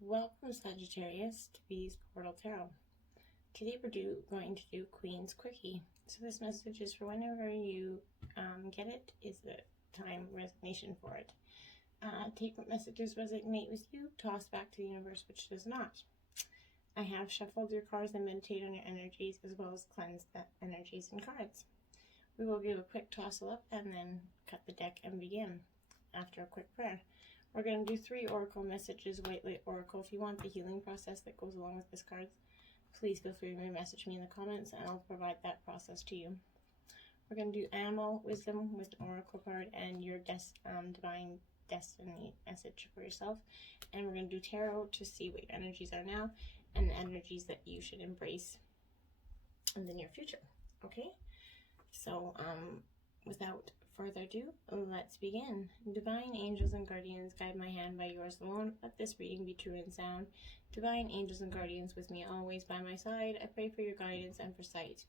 Welcome, Sagittarius, to Bees Portal Tarot. Today we're going to do Queen's Quickie. So this message is for whenever you get it, is the time resignation for it. Take what messages resonate with you, toss back to the universe which does not. I have shuffled your cards and meditate on your energies, as well as cleanse the energies and cards. We will give a quick tossle up and then cut the deck and begin after a quick prayer. We're going to do 3 oracle messages, white light oracle. If you want the healing process that goes along with this card, please feel free to message me in the comments and I'll provide that process to you. We're going to do animal wisdom with an oracle card and your divine destiny message for yourself. And we're going to do tarot to see what your energies are now and the energies that you should embrace in the near future. Okay? So, without further ado, let's begin. Divine angels and guardians, guide my hand by yours alone. Let this reading be true and sound. Divine angels and guardians, with me always by my side, I pray for your guidance and for sight.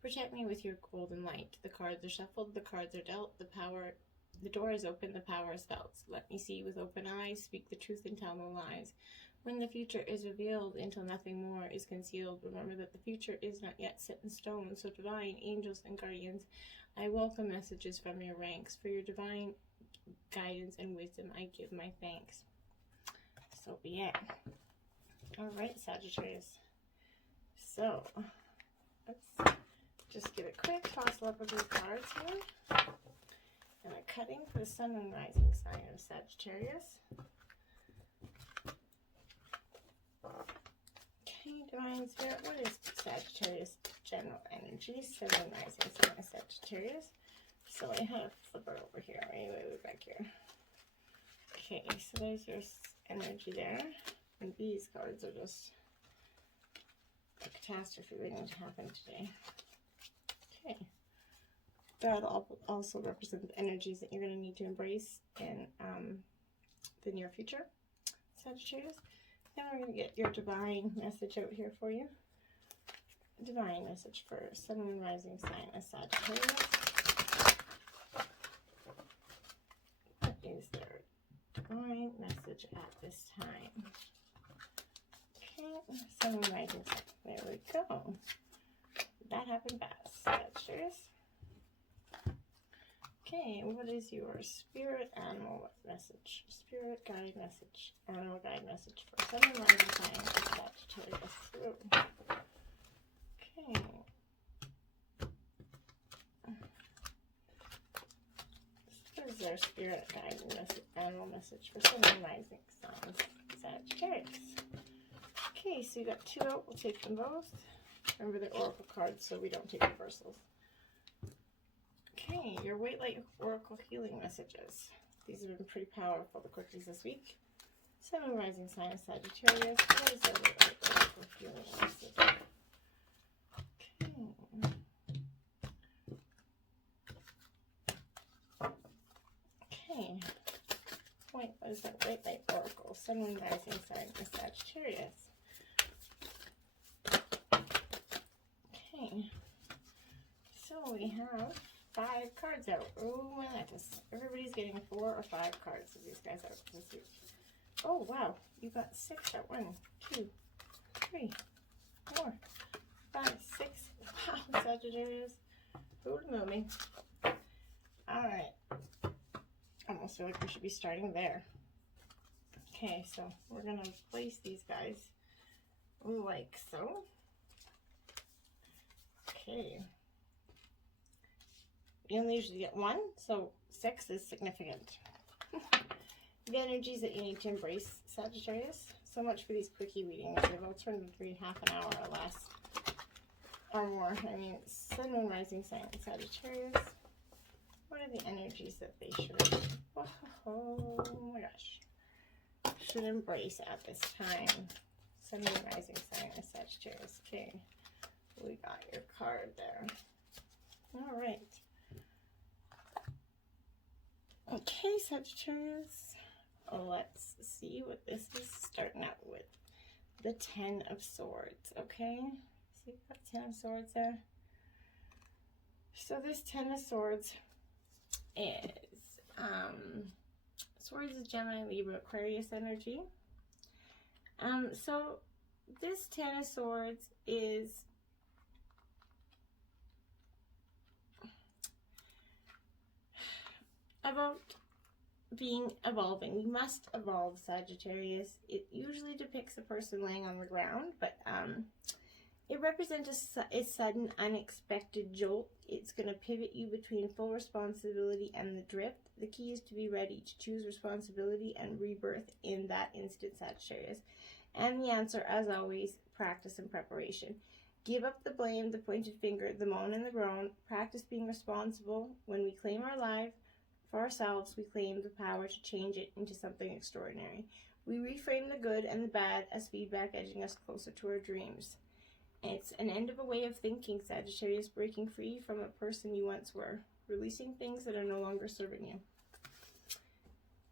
Protect me with your golden light. The cards are shuffled, the cards are dealt, the door is open, the power is felt. Let me see with open eyes, speak the truth and tell no lies. When the future is revealed until nothing more is concealed, remember that the future is not yet set in stone. So divine angels and guardians, I welcome messages from your ranks. For your divine guidance and wisdom, I give my thanks. So be it. Alright, Sagittarius. So, let's just give a quick toss up of these cards here. And a cutting for the sun and rising sign of Sagittarius. Okay, Divine Spirit, what is Sagittarius general energy? Sun and rising sign of Sagittarius. So I had a flipper over here, way back here. Okay, so there's your energy there. And these cards are just a catastrophe waiting to happen today. Okay. That also represents the energies that you're going to need to embrace in the near future, Sagittarius. Then we're going to get your divine message out here for you. Divine message for sun and rising sign of Sagittarius. What is their divine message at this time? Okay, sun and rising sign. There we go. That happened fast, Sagittarius. Okay, what is your spirit animal message? Spirit guide message, animal guide message for sun and rising sign of Sagittarius. Okay. This is our spirit guide message, animal message for sun and rising sign of Sagittarius. Okay, so you got 2 out. We'll take them both. Remember the oracle cards, so we don't take reversals. Okay, your white light oracle healing messages. These have been pretty powerful, the quickies this week. Sun and rising sign of Sagittarius. What is their white light oracle healing message? Okay. Point, what is that white light oracle? Sun and rising sign of Sagittarius. Okay. So we have 5 cards out. Oh my goodness. Everybody's getting 4 or 5 cards of these guys out this week. Oh wow. You got 6 out. 1, 2, 3, 4, 5, 6. Wow, Sagittarius. Who would know me? Alright. Almost feel like we should be starting there. Okay, so we're going to place these guys like so. Okay. You only usually get 1, so 6 is significant. The energies that you need to embrace, Sagittarius. So much for these quickie readings. They've all turned into be half an hour or less. Or more. I mean, sun and rising sign Sagittarius. What are the energies that they should, oh my gosh, should embrace at this time? Sun and rising sign of Sagittarius. Okay, we got your card there. All right. Okay, Sagittarius, let's see what this is starting out with. The 10 of Swords, okay? See, you've got 10 of Swords there. So this 10 of Swords is Swords is Gemini, Libra, Aquarius energy. So this Ten of Swords is about evolving. We must evolve, Sagittarius. It usually depicts a person laying on the ground, but it represents a sudden, unexpected jolt. It's going to pivot you between full responsibility and the drift. The key is to be ready to choose responsibility and rebirth in that instant, Sagittarius. And the answer, as always, practice and preparation. Give up the blame, the pointed finger, the moan and the groan. Practice being responsible. When we claim our life for ourselves, we claim the power to change it into something extraordinary. We reframe the good and the bad as feedback, edging us closer to our dreams. It's an end of a way of thinking, Sagittarius, breaking free from a person you once were, releasing things that are no longer serving you.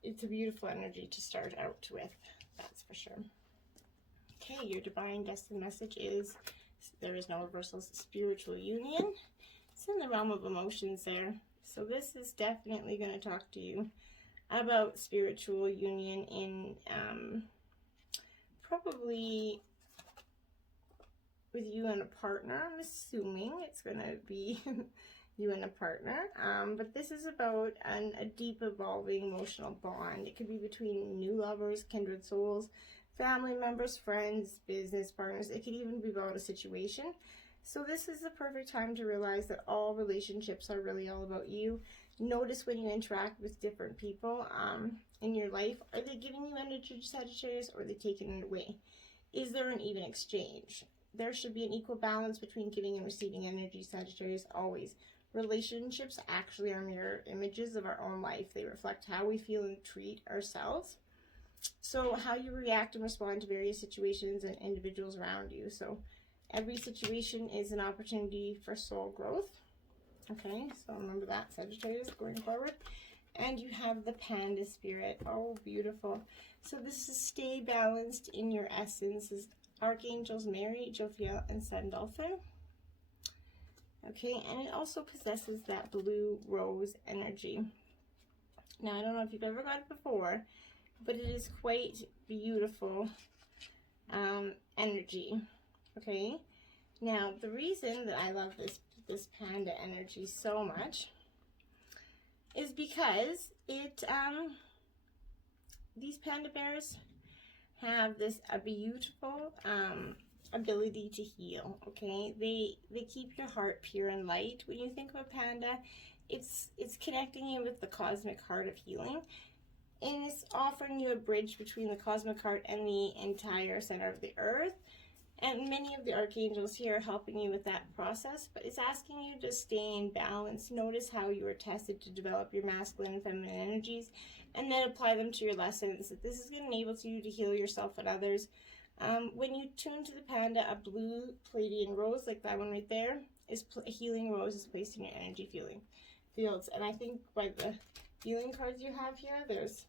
It's a beautiful energy to start out with, that's for sure. Okay, your divine destined message is there is no reversal, spiritual union. It's in the realm of emotions there. So this is definitely going to talk to you about spiritual union in probably with you and a partner. I'm assuming it's going to be you and a partner. But this is about a deep evolving emotional bond. It could be between new lovers, kindred souls, family members, friends, business partners. It could even be about a situation. So this is the perfect time to realize that all relationships are really all about you. Notice when you interact with different people in your life. Are they giving you energy, Sagittarius, or are they taking it away? Is there an even exchange? There should be an equal balance between giving and receiving energy, Sagittarius, always. Relationships actually are mirror images of our own life. They reflect how we feel and treat ourselves. So how you react and respond to various situations and individuals around you. So every situation is an opportunity for soul growth. Okay, so remember that, Sagittarius, going forward. And you have the Panda Spirit. Oh, beautiful. So this is stay balanced in your essence. This is Archangels Mary, Jophiel, and Sun Dolphin. Okay, and it also possesses that blue rose energy. Now, I don't know if you've ever got it before, but it is quite beautiful energy. Okay, now the reason that I love this panda energy so much is because these panda bears have a beautiful ability to heal. Okay, they keep your heart pure and light. When you think of a panda, it's connecting you with the cosmic heart of healing, and it's offering you a bridge between the cosmic heart and the entire center of the earth. And many of the archangels here are helping you with that process, but it's asking you to stay in balance. Notice how you were tested to develop your masculine and feminine energies, and then apply them to your lessons. This is going to enable you to heal yourself and others. When you tune to the panda, a blue Pleiadian rose, like that one right there, is a healing rose is placed in your energy fields. And I think by the healing cards you have here, there's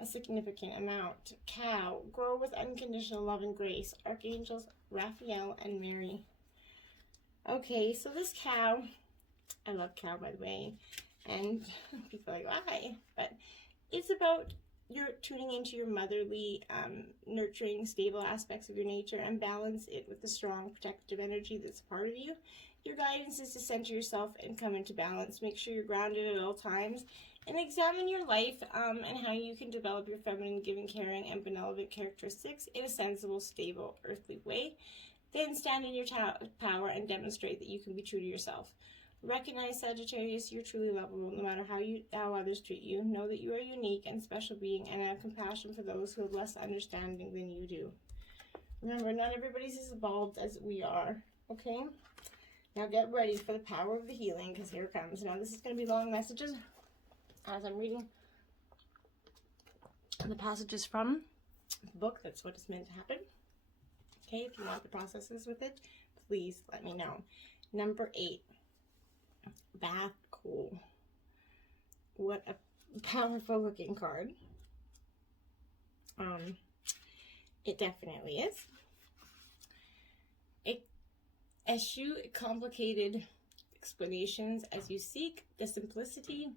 a significant amount. Cow, grow with unconditional love and grace. Archangels Raphael and Mary. Okay, so this cow, I love cow, by the way, and people are like, why? But it's about you're tuning into your motherly, nurturing, stable aspects of your nature and balance it with the strong protective energy that's a part of you. Your guidance is to center yourself and come into balance. Make sure you're grounded at all times, and examine your life and how you can develop your feminine, giving, caring, and benevolent characteristics in a sensible, stable, earthly way. Then stand in your power and demonstrate that you can be true to yourself. Recognize, Sagittarius, you're truly lovable no matter how others treat you. Know that you are a unique and special being, and have compassion for those who have less understanding than you do. Remember, not everybody's as evolved as we are, okay? Now get ready for the power of the healing, because here it comes. Now this is going to be long messages as I'm reading the passages from the book. That's what is meant to happen. Okay, if you want the processes with it, please let me know. Number 8. Bath Cool. What a powerful looking card. It definitely is. Eschew complicated explanations as you seek the simplicity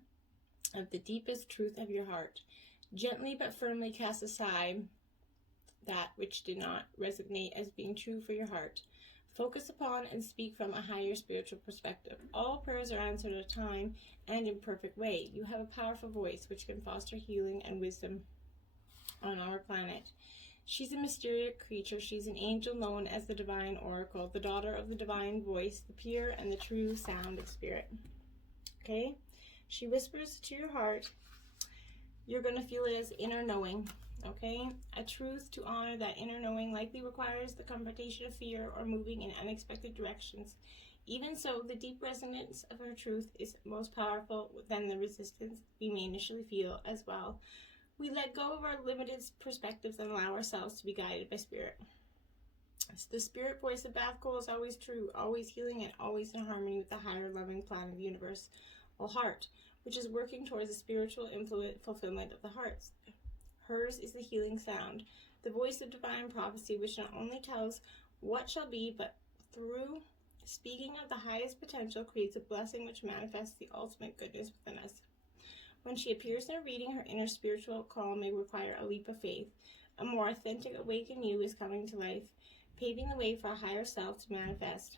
of the deepest truth of your heart. Gently but firmly cast aside that which did not resonate as being true for your heart. Focus upon and speak from a higher spiritual perspective. All prayers are answered at a time and in perfect way. You have a powerful voice which can foster healing and wisdom on our planet. She's a mysterious creature. She's an angel known as the Divine Oracle, the daughter of the Divine Voice, the pure and the true sound of spirit. Okay? She whispers to your heart. You're going to feel it as inner knowing. Okay? A truth to honor. That inner knowing likely requires the confrontation of fear or moving in unexpected directions. Even so, the deep resonance of her truth is most powerful than the resistance we may initially feel as well. We let go of our limited perspectives and allow ourselves to be guided by spirit. The spirit voice of Bath Cole is always true, always healing, and always in harmony with the higher loving plan of the universe, or heart, which is working towards the spiritual fulfillment of the hearts. Hers is the healing sound, the voice of divine prophecy, which not only tells what shall be, but through speaking of the highest potential creates a blessing which manifests the ultimate goodness within us. When she appears in a reading, her inner spiritual call may require a leap of faith. A more authentic awakened you is coming to life, paving the way for a higher self to manifest.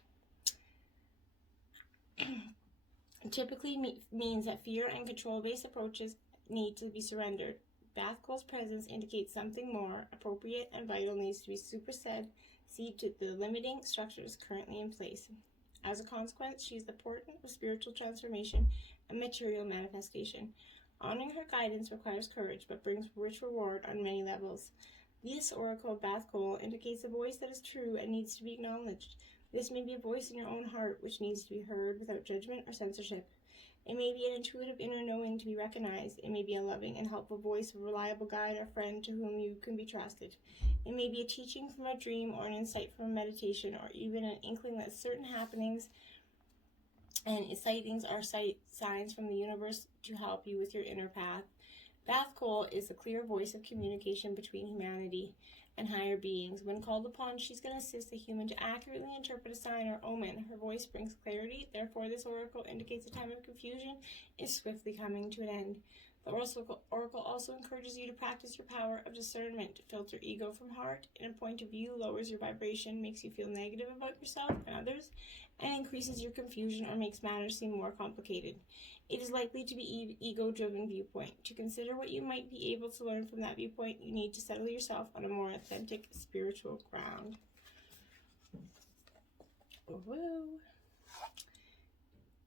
Typically means that fear and control-based approaches need to be surrendered. Bath Cole's presence indicates something more appropriate and vital needs to be superseded to the limiting structures currently in place. As a consequence, she is the portent of spiritual transformation and material manifestation. Honoring her guidance requires courage, but brings rich reward on many levels. This oracle of Bath Cole indicates a voice that is true and needs to be acknowledged. This may be a voice in your own heart which needs to be heard without judgment or censorship. It may be an intuitive inner knowing to be recognized. It may be a loving and helpful voice of a reliable guide or friend to whom you can be trusted. It may be a teaching from a dream or an insight from a meditation, or even an inkling that certain happenings and sightings are signs from the universe to help you with your inner path. Bath Cole is the clear voice of communication between humanity and higher beings. When called upon, she's going to assist the human to accurately interpret a sign or omen. Her voice brings clarity. Therefore, this oracle indicates a time of confusion is swiftly coming to an end. The oracle also encourages you to practice your power of discernment, to filter ego from heart, in a point of view, lowers your vibration, makes you feel negative about yourself and others, and increases your confusion or makes matters seem more complicated. It is likely to be ego-driven viewpoint. To consider what you might be able to learn from that viewpoint, you need to settle yourself on a more authentic spiritual ground. Woo!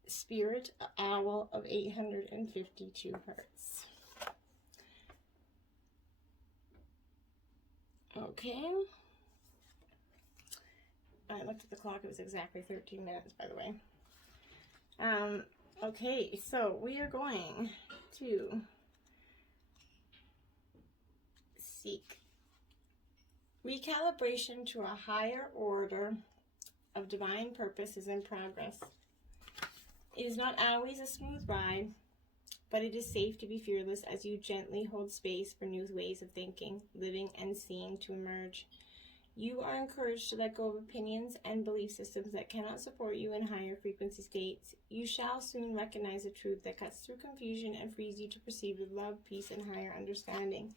Spirit Owl of 852 hertz. Okay. I looked at the clock. It was exactly 13 minutes, by the way. Okay, so we are going to seek recalibration to a higher order of divine purpose is in progress. It is not always a smooth ride, but it is safe to be fearless as you gently hold space for new ways of thinking, living, and seeing to emerge. You are encouraged to let go of opinions and belief systems that cannot support you in higher frequency states. You shall soon recognize a truth that cuts through confusion and frees you to perceive with love, peace, and higher understanding.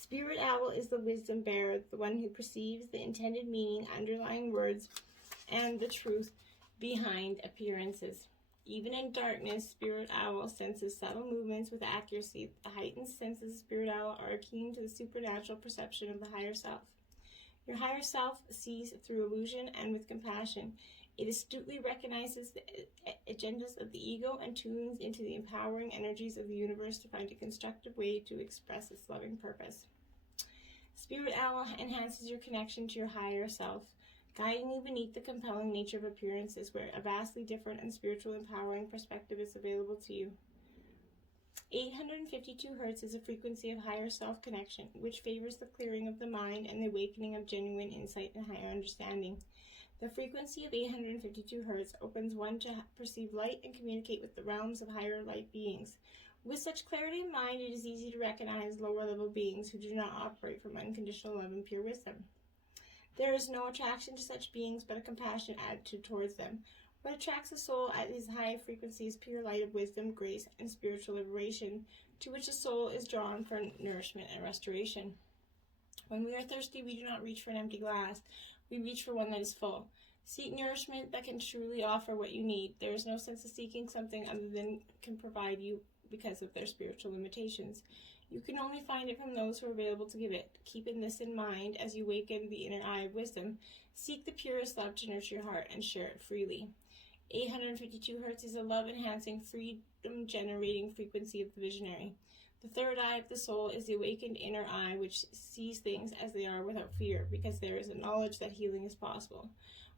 Spirit Owl is the wisdom bearer, the one who perceives the intended meaning, underlying words, and the truth behind appearances. Even in darkness, Spirit Owl senses subtle movements with accuracy. The heightened senses of Spirit Owl are keen to the supernatural perception of the higher self. Your higher self sees through illusion and with compassion. It astutely recognizes the agendas of the ego and tunes into the empowering energies of the universe to find a constructive way to express its loving purpose. Spirit Owl enhances your connection to your higher self, guiding you beneath the compelling nature of appearances where a vastly different and spiritual empowering perspective is available to you. 852 Hz is a frequency of higher self-connection, which favors the clearing of the mind and the awakening of genuine insight and higher understanding. The frequency of 852 Hz opens one to perceive light and communicate with the realms of higher light beings. With such clarity in mind, it is easy to recognize lower-level beings who do not operate from unconditional love and pure wisdom. There is no attraction to such beings but a compassionate attitude towards them. What attracts the soul at his high frequency is pure light of wisdom, grace, and spiritual liberation, to which the soul is drawn for nourishment and restoration. When we are thirsty, we do not reach for an empty glass. We reach for one that is full. Seek nourishment that can truly offer what you need. There is no sense of seeking something other than can provide you because of their spiritual limitations. You can only find it from those who are available to give it. Keeping this in mind as you awaken the inner eye of wisdom, seek the purest love to nurture your heart and share it freely. 852 Hz is a love-enhancing, freedom-generating frequency of the visionary. The third eye of the soul is the awakened inner eye, which sees things as they are without fear, because there is a knowledge that healing is possible.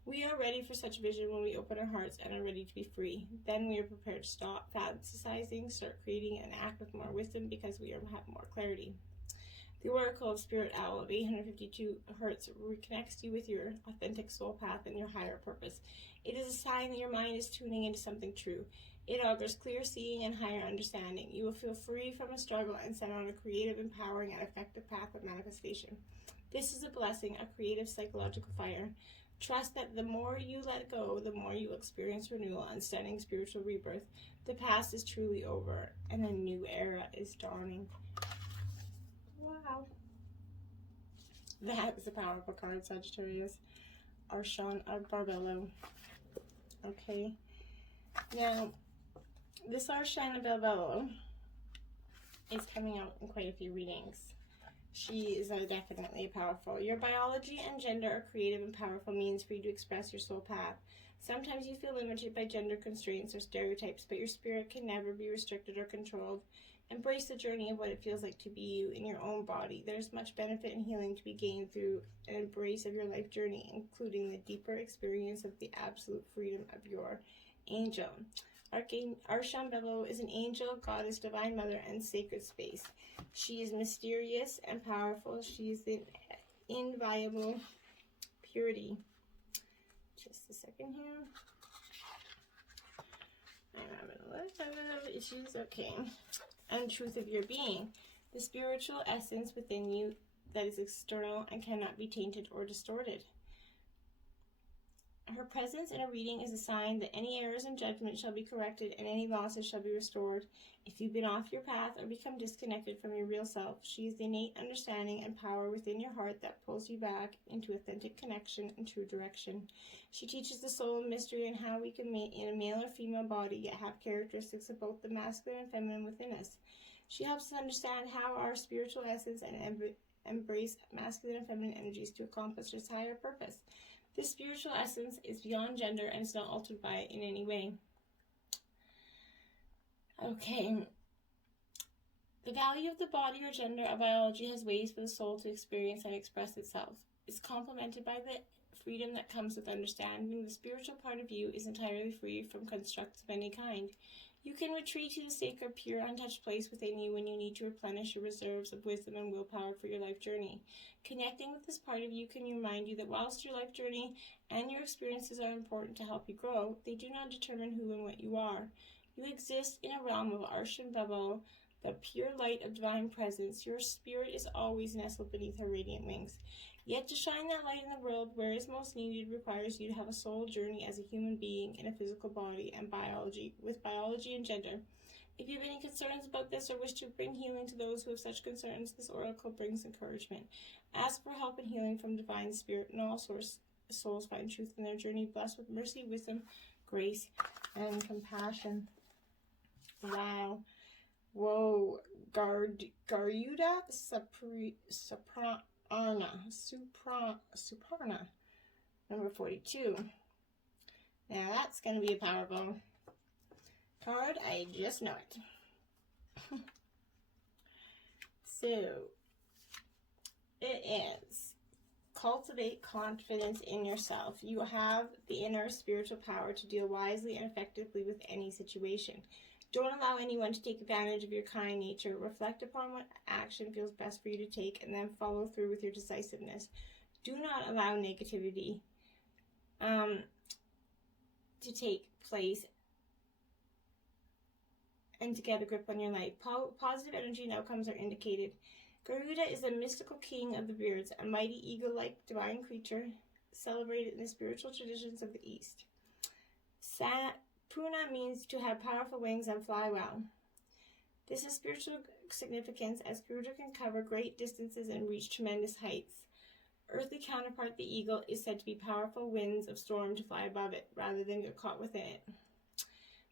We are ready for such vision when we open our hearts and are ready to be free. Then we are prepared to stop fantasizing, start creating, and act with more wisdom because we have more clarity. The Oracle of Spirit Owl of 852 Hz reconnects you with your authentic soul path and your higher purpose. It is a sign that your mind is tuning into something true. It augurs clear seeing and higher understanding. You will feel free from a struggle and set on a creative, empowering, and effective path of manifestation. This is a blessing, a creative psychological fire. Trust that the more you let go, the more you experience renewal and stunning spiritual rebirth. The past is truly over, and a new era is dawning. Wow. That is a powerful card, Sagittarius. Arshan Barbello. Okay. Now, this Arshan Barbello is coming out in quite a few readings. She is definitely powerful. Your biology and gender are creative and powerful means for you to express your soul path. Sometimes you feel limited by gender constraints or stereotypes, but your spirit can never be restricted or controlled. Embrace the journey of what it feels like to be you in your own body. There's much benefit and healing to be gained through an embrace of your life journey, including the deeper experience of the absolute freedom of your angel. Arshan Barbello is an angel, goddess, divine mother, and sacred space. She is mysterious and powerful. She is the inviolable purity. Just a second here. I'm having a little bit of issues. Okay. And truth of your being. The spiritual essence within you that is external and cannot be tainted or distorted. Her presence in a reading is a sign that any errors in judgment shall be corrected and any losses shall be restored. If you've been off your path or become disconnected from your real self, she is the innate understanding and power within your heart that pulls you back into authentic connection and true direction. She teaches the soul of mystery and how we can mate in a male or female body yet have characteristics of both the masculine and feminine within us. She helps us understand how our spiritual essence and embrace masculine and feminine energies to accomplish its higher purpose. This spiritual essence is beyond gender and is not altered by it in any way. Okay. The value of the body or gender of biology has ways for the soul to experience and express itself. It's complemented by the freedom that comes with understanding. The spiritual part of you is entirely free from constructs of any kind. You can retreat to the sacred, pure, untouched place within you when you need to replenish your reserves of wisdom and willpower for your life journey. Connecting with this part of you can remind you that whilst your life journey and your experiences are important to help you grow, they do not determine who and what you are. You exist in a realm of Arshan Barbello, the pure light of divine presence. Your spirit is always nestled beneath her radiant wings. Yet to shine that light in the world where it's most needed requires you to have a soul journey as a human being in a physical body and with biology and gender. If you have any concerns about this or wish to bring healing to those who have such concerns, this oracle brings encouragement. Ask for help and healing from divine spirit, and all souls find truth in their journey, blessed with mercy, wisdom, grace, and compassion. Wow. Whoa. Garuda Suparna, number 42. Now that's going to be a powerful card. I just know it. So, it is cultivate confidence in yourself. You have the inner spiritual power to deal wisely and effectively with any situation. Don't allow anyone to take advantage of your kind nature. Reflect upon what action feels best for you to take and then follow through with your decisiveness. Do not allow negativity to take place and to get a grip on your life. Positive energy and outcomes are indicated. Garuda is the mystical king of the birds, a mighty eagle-like divine creature celebrated in the spiritual traditions of the East. Puna means to have powerful wings and fly well. This is spiritual significance as Garuda can cover great distances and reach tremendous heights. Earthly counterpart, the eagle, is said to be powerful winds of storm to fly above it rather than get caught within it.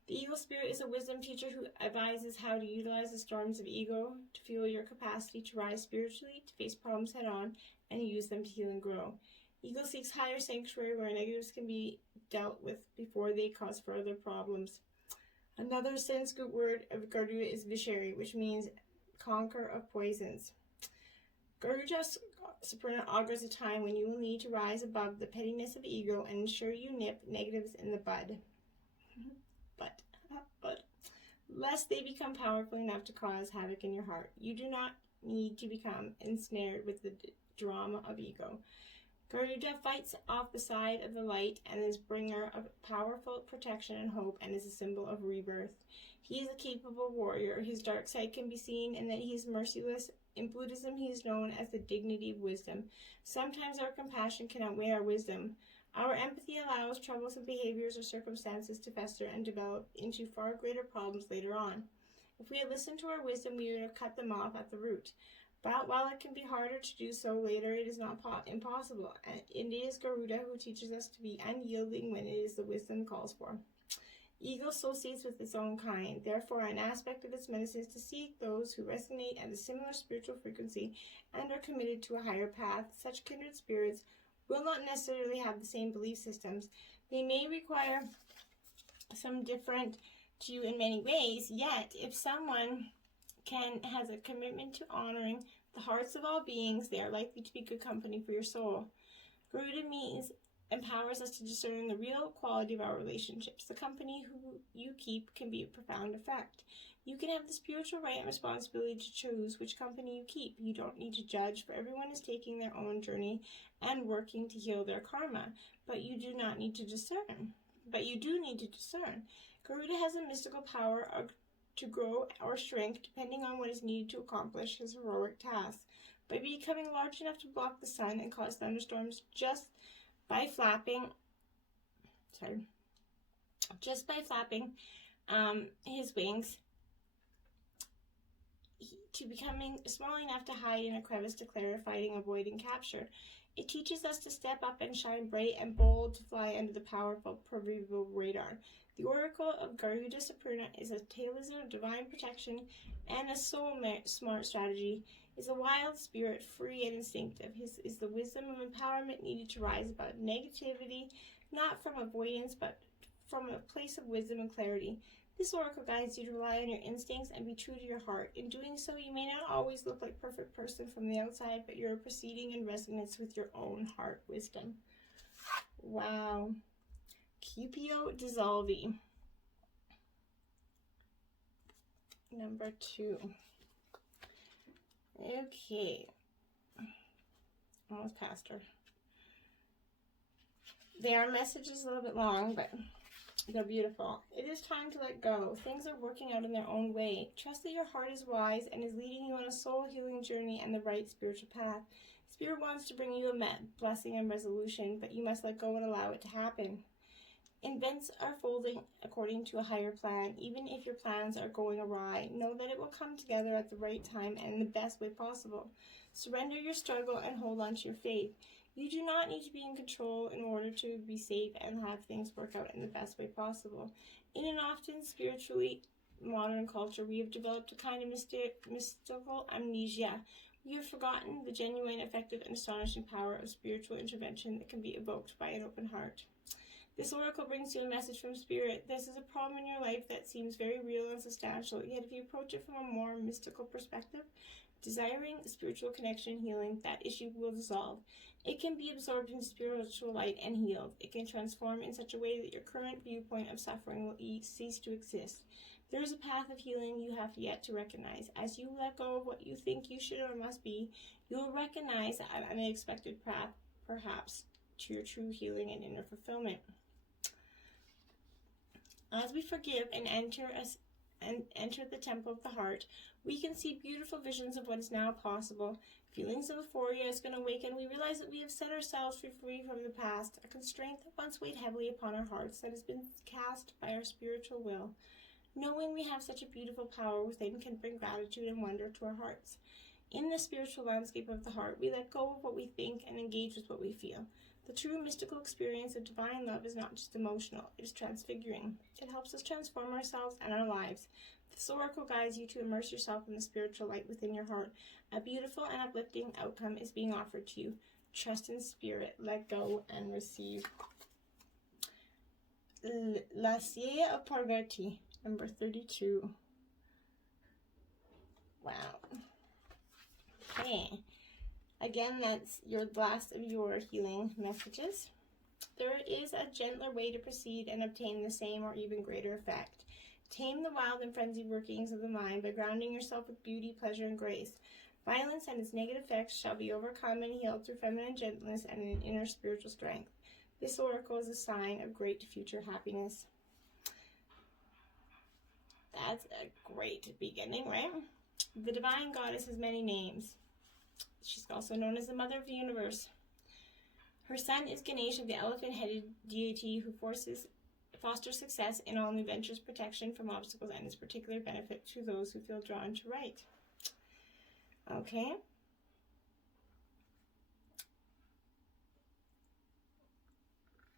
The eagle spirit is a wisdom teacher who advises how to utilize the storms of ego to fuel your capacity to rise spiritually, to face problems head on, and use them to heal and grow. Eagle seeks higher sanctuary where negatives can be dealt with before they cause further problems. Another Sanskrit word of Garuda is Vishari, which means conqueror of poisons. Garuda's Saturna augurs a time when you will need to rise above the pettiness of ego and ensure you nip negatives in the bud. But lest they become powerful enough to cause havoc in your heart. You do not need to become ensnared with the drama of ego. Garuda fights off the side of the light and is bringer of powerful protection and hope, and is a symbol of rebirth. He is a capable warrior. His dark side can be seen in that he is merciless. In Buddhism, he is known as the dignity of wisdom. Sometimes our compassion can outweigh our wisdom. Our empathy allows troublesome behaviors or circumstances to fester and develop into far greater problems later on. If we had listened to our wisdom, we would have cut them off at the root. But while it can be harder to do so later, it is not impossible. And it is Garuda who teaches us to be unyielding when it is the wisdom calls for. Ego associates with its own kind. Therefore, an aspect of its medicine is to seek those who resonate at a similar spiritual frequency and are committed to a higher path. Such kindred spirits will not necessarily have the same belief systems. They may require some different to you in many ways, yet if someone has a commitment to honoring the hearts of all beings, they are likely to be good company for your soul. Garuda empowers us to discern the real quality of our relationships. The company who you keep can be a profound effect. You can have the spiritual right and responsibility to choose which company you keep. You don't need to judge, for everyone is taking their own journey and working to heal their karma. But you do need to discern. Garuda has a mystical power to grow or shrink depending on what is needed to accomplish his heroic task. By becoming large enough to block the sun and cause thunderstorms just by flapping his wings, to becoming small enough to hide in a crevice, declare fighting, avoiding capture. It teaches us to step up and shine bright and bold, to fly under the powerful proverbial radar. The oracle of Garuda Saturna is a talisman of divine protection and a soul-smart strategy. Is a wild spirit, free and instinctive. His is the wisdom of empowerment needed to rise above negativity, not from avoidance, but from a place of wisdom and clarity. This oracle guides you to rely on your instincts and be true to your heart. In doing so, you may not always look like a perfect person from the outside, but you're proceeding in resonance with your own heart wisdom. Wow. Cupido Dissolvi. Number 2. Okay. Almost past her. They are messages a little bit long, but they're beautiful. It is time to let go. Things are working out in their own way. Trust that your heart is wise and is leading you on a soul-healing journey and the right spiritual path. Spirit wants to bring you a blessing and resolution, but you must let go and allow it to happen. Events are folding according to a higher plan. Even if your plans are going awry, know that it will come together at the right time and in the best way possible. Surrender your struggle and hold on to your faith. You do not need to be in control in order to be safe and have things work out in the best way possible. In an often spiritually modern culture, we have developed a kind of mystical amnesia. We have forgotten the genuine, effective, and astonishing power of spiritual intervention that can be evoked by an open heart. This oracle brings you a message from Spirit. This is a problem in your life that seems very real and substantial, yet if you approach it from a more mystical perspective, desiring spiritual connection and healing, that issue will dissolve. It can be absorbed into spiritual light and healed. It can transform in such a way that your current viewpoint of suffering will cease to exist. There is a path of healing you have yet to recognize. As you let go of what you think you should or must be, you will recognize an unexpected path, perhaps, to your true healing and inner fulfillment. As we forgive and enter the temple of the heart, we can see beautiful visions of what is now possible. Feelings of euphoria is going to awaken. We realize that we have set ourselves free from the past, a constraint that once weighed heavily upon our hearts that has been cast by our spiritual will. Knowing we have such a beautiful power within can bring gratitude and wonder to our hearts. In the spiritual landscape of the heart, we let go of what we think and engage with what we feel. The true mystical experience of divine love is not just emotional, it is transfiguring. It helps us transform ourselves and our lives. This oracle guides you to immerse yourself in the spiritual light within your heart. A beautiful and uplifting outcome is being offered to you. Trust in spirit, let go, and receive. La Sieille of Parvati, number 32. Wow. Okay. Again, that's your last of your healing messages. There is a gentler way to proceed and obtain the same or even greater effect. Tame the wild and frenzied workings of the mind by grounding yourself with beauty, pleasure, and grace. Violence and its negative effects shall be overcome and healed through feminine gentleness and an inner spiritual strength. This oracle is a sign of great future happiness. That's a great beginning, right? The divine goddess has many names. She's also known as the Mother of the Universe. Her son is Ganesha, the elephant-headed deity who fosters success in all new ventures, protection from obstacles, and is particular benefit to those who feel drawn to write. Okay.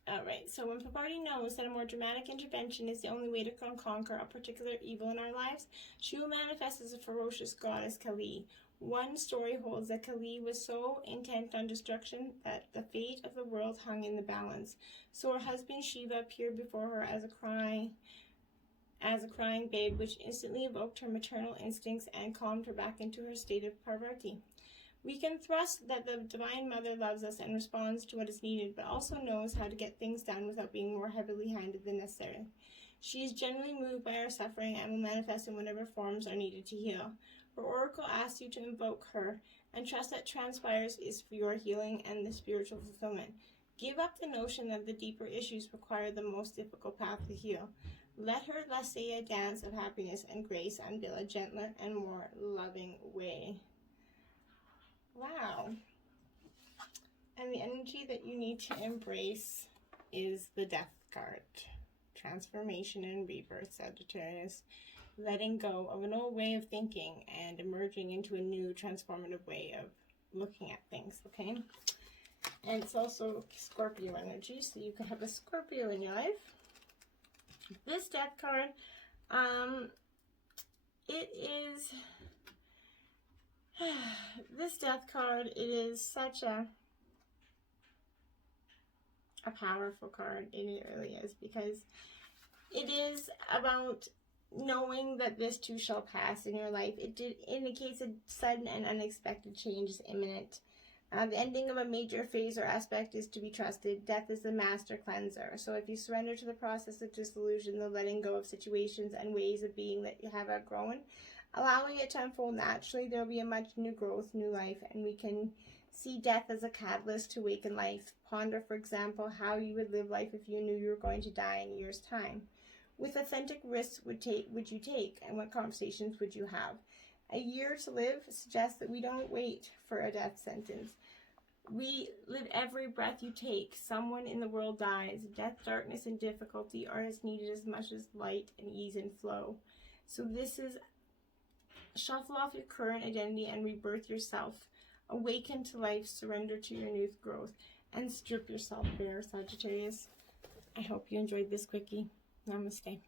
Alright, so when Parvati knows that a more dramatic intervention is the only way to conquer a particular evil in our lives, she will manifest as a ferocious goddess Kali. One story holds that Kali was so intent on destruction that the fate of the world hung in the balance. So her husband Shiva appeared before her as a crying babe, which instantly evoked her maternal instincts and calmed her back into her state of Parvati. We can thrust that the Divine Mother loves us and responds to what is needed, but also knows how to get things done without being more heavily handed than necessary. She is generally moved by our suffering and will manifest in whatever forms are needed to heal. Her oracle asks you to invoke her and trust that transpires is for your healing and the spiritual fulfillment. Give up the notion that the deeper issues require the most difficult path to heal. Let her say a dance of happiness and grace unveil a gentler and more loving way. Wow. And the energy that you need to embrace is the Death card. Transformation and rebirth, Sagittarius. Letting go of an old way of thinking and emerging into a new transformative way of looking at things, okay? And it's also Scorpio energy, so you can have a Scorpio in your life. This Death card, this Death card, it is such a powerful card. It really is, because it is about knowing that this too shall pass in your life. It indicates a sudden and unexpected change is imminent. The ending of a major phase or aspect is to be trusted. Death is the master cleanser. So if you surrender to the process of dissolution, the letting go of situations and ways of being that you have outgrown, allowing it to unfold naturally, there will be a much new growth, new life, and we can see death as a catalyst to awaken life. Ponder, for example, how you would live life if you knew you were going to die in a year's time. With authentic risks would you take, and what conversations would you have? A year to live suggests that we don't wait for a death sentence. We live every breath you take. Someone in the world dies. Death, darkness, and difficulty are as needed as much as light and ease and flow. So this is shuffle off your current identity and rebirth yourself. Awaken to life, surrender to your new growth, and strip yourself bare, Sagittarius. I hope you enjoyed this quickie. Namaste.